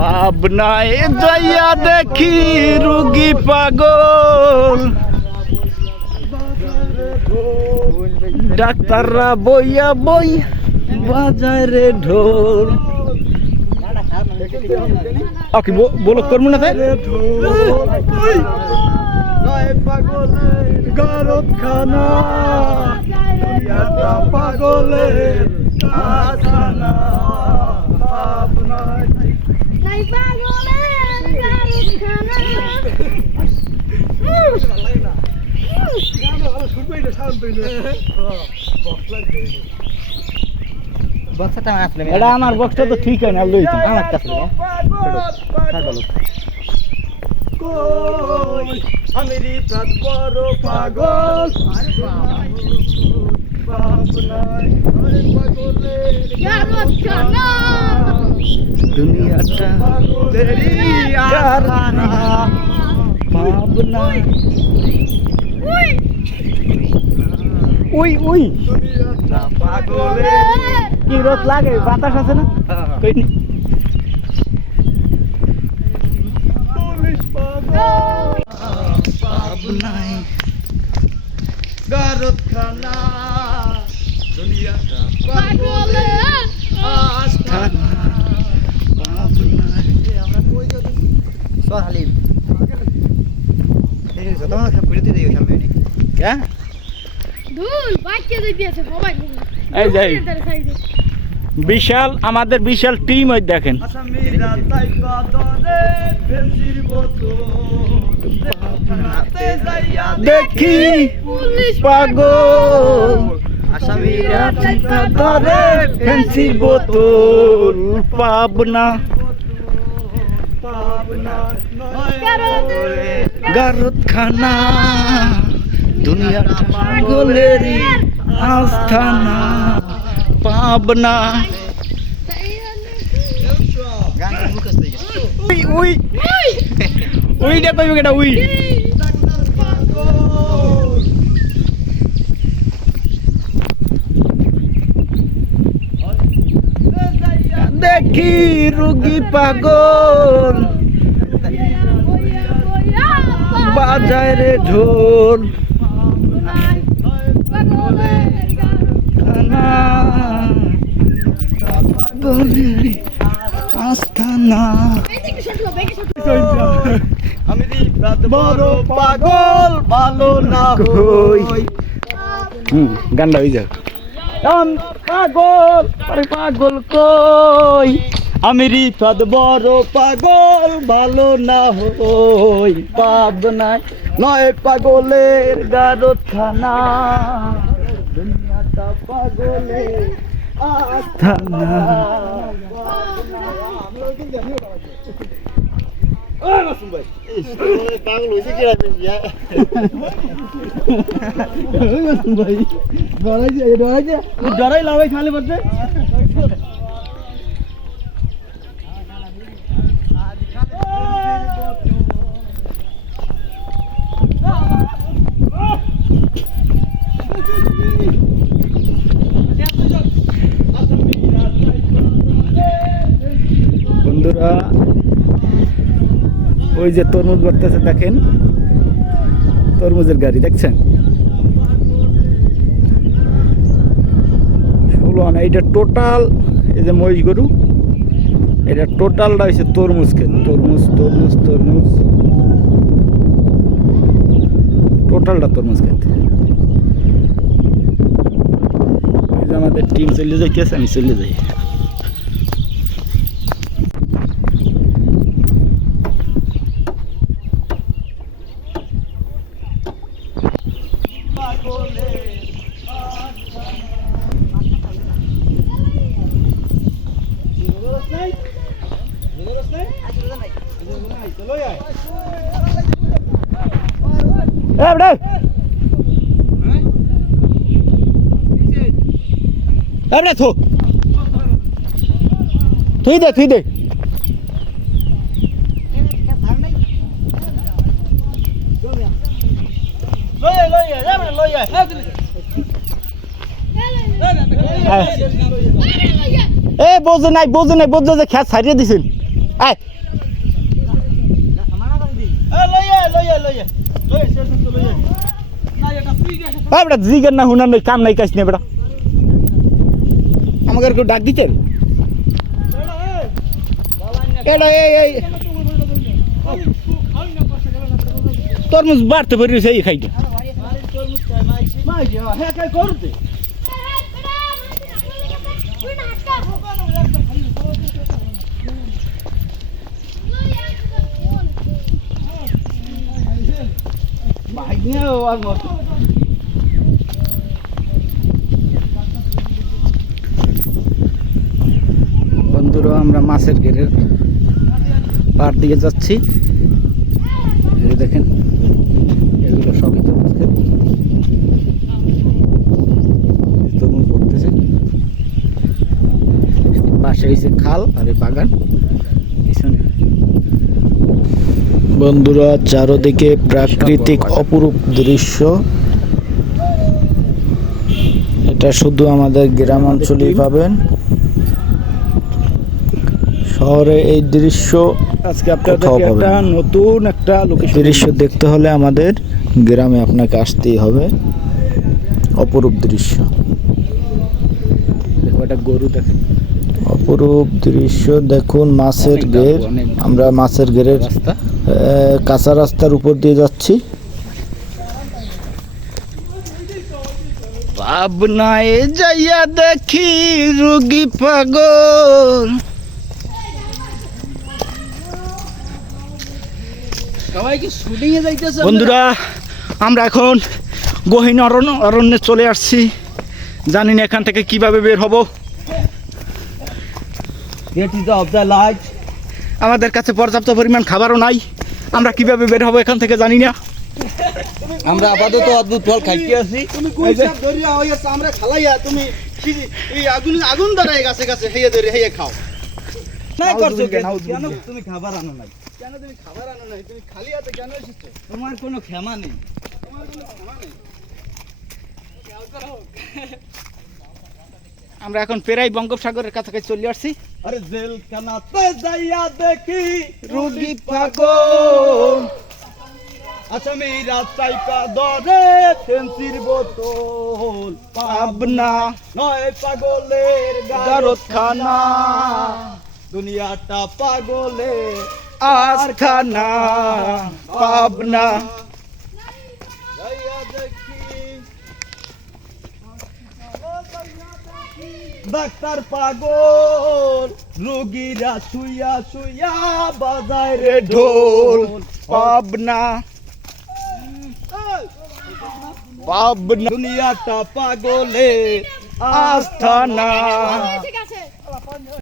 পাবনায় যাইয়া দেখি রুগী পাগল, ডাক্তাররা বইয়া বই বাজায় রে ঢোল। ওকে বলো করবো না তাই পাগলের গারদখানা, দুনিয়াটা পাগলের আস্তানা। এটা আমার বক্সটা তো ঠিক হয় না, আমার কাছে আমেরি বড় পাগল, দুনিয়াটা পাবনায়। উই উই কি রোদ লাগে, বাতাস আছে না? পাবনায় গারদখানা, দুনিয়াটা পাগলের আস্তানা। পাবনায় আমরা কই যাচ্ছি? সোহালিম এই যত না পুরোতে দেই সামনে নি কে ধুল বাইকে দিয়েছে সবাই। এই যাই বিশাল, আমাদের বিশাল টিম ওই দেখেন। দেখি পুলিশ পাগল, আসামিরা চিন্তা ধরে ফেন্সি বোতল। পাবনা গারদখানা, দুনিয়াটা পাগলের আস্তানা। পাবনা উই উই উই দেখো এটা উই। দেখি রুগী পাগল, বাজায় রে ঢোল। আস্তানা বড় পাগল, ভালো না হই। গানটা হয়ে যাক। পাগল পাগল কই, আমি রিফাত বড় পাগল, ভালো না হই। পাবনায় নয় পাগলের গারদখানা, দুনিয়াটা পাগলের আস্তানা। পাগল হয়েছে কি ভাই, ডরাই লাভাই খালি পড়তে। বন্ধুরা ওই যে তরমুজ করতেছে দেখেন, তরমুজের গাড়ি দেখছেন। 16 আনা এটা টোটাল, এই যে মহিষ গরু, এটা টোটালটা হয়েছে তরমুজ ক্ষেত। তরমুজ তরমুজ তরমুজ, টোটালটা তরমুজ ক্ষেত। আমাদের টিম চলে যাইতেছে, আমি চলে যাই। থুই দে থুই দে। এ বোঝো নাই বোঝো নাই, বোঝো যে খেত ছাড়িয়ে দিছেন। আয় বেটা জিগের না হুনার নই কাম নাই কাজ নেই বেটা আমাকে কেউ ডাক দিচ্ছেন তরমুজ বাড়তে পারি সেই খাইতে বন্ধুরা আমরা মাছের ঘেরের পার দিকে যাচ্ছি এই দেখেন এগুলো সবই তরমুজ ক্ষেত তরমুজ ভরতেছে পাশে হয়েছে খাল আর এই বাগান পিছনে বন্ধুরা চারদিকে প্রাকৃতিক অপরূপ দৃশ্য এটা শুধু আমাদের গ্রাম অঞ্চলেই পাবেন শহরে এই দৃশ্য আজকে আপনাদেরকে একটা নতুন একটা দৃশ্য দেখতে হলে আমাদের গ্রামে আপনাকে আসতেই হবে অপরূপ দৃশ্য একটা গরু দেখেন অপরূপ দৃশ্য দেখুন মাছের ঘের আমরা মাছের ঘেরের কাঁচা রাস্তার উপর দিয়ে যাচ্ছি পাবনায় যাইয়া দেখি রোগী পাগল বন্ধুরা আমরা এখন গহীন অরণ্যে চলে আসছি জানি না এখান থেকে কিভাবে বের হব আমাদের কাছে পর্যাপ্ত পরিমাণ খাবারও নাই আমরা কিভাবে বের হব এখান থেকে জানি না আমরা আপাতত অদ্ভুত ফল খাইতে আছি আমরা খালাইয়া তুমি আগুন ধরাই গাছে গাছে হেয়ে ধরে হেয়ে খাও নাই করছো কেন তুমি খাবার আনো নাই কেন তুমি খাবার আনো নাই তুমি খালি হাতে কেন এসেছো তোমার কোনো ক্ষমা নেই আমরা এখন পেরাই বঙ্গোপসাগরের কাছাকাছি চলে আসছি আরে জেল খানাতে যাইয়া দেখি রোগী পাগল আসামিরা চাইপা ধরে ফেন্সির বোতল পাবনা নয় পাগলের গারতখানা দুনিয়াটা পাগলে আস্থানা পাবনা যাইয়া দেখি ডাক্তার পাগল রোগীরা শুইয়া শুইয়া বাজায় রে ঢোল পাবনা পাবনা দুনিয়াটা পাগলে আস্থানা